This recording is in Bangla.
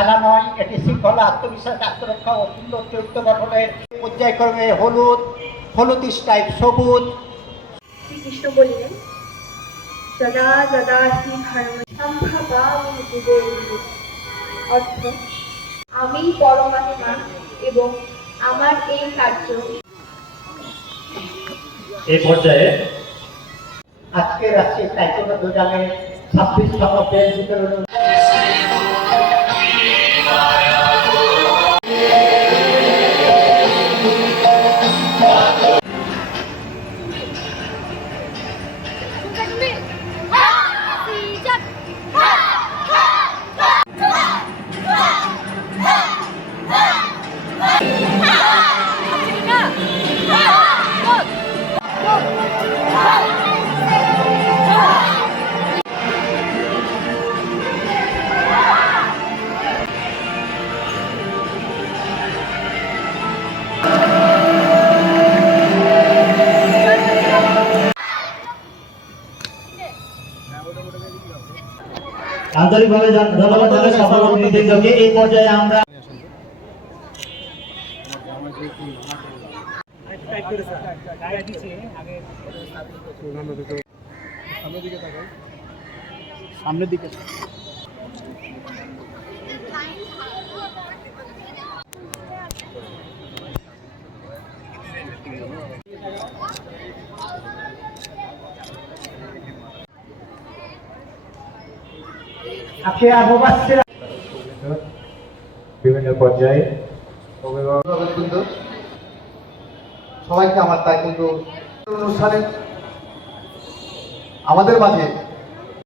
খেলা নয়, এটি শৃঙ্খলা, আত্মবিশ্বাস, আত্মরক্ষা ও সুন্দর চরিত্র গঠনের পর্যায়ক্রমে হলুদ, হলুদ স্টাইপ সবুজ। শ্রীকৃষ্ণ বললেন, যদা যদা হি ধর্ম সম্ভবামি যুগে যুগে। অর্থ, আমি পরমাত্মা এবং আমার এই কার্য। এই পর্যায়ে আজকে রাষ্ট্রীয় তাইকোয়ান্ডো দুজনে 26তম বেল্ট বিতরণ। আন্তরিকভাবে ধন্যবাদ জানাই সকল প্রতিনিধিদেরকে। এই পর্যায়ে আমরা সামনের দিকে বিভিন্ন পর্যায়ে সবাইকে আমার তাইকোয়ান্ডো অনুষ্ঠানে আমাদের মাঝে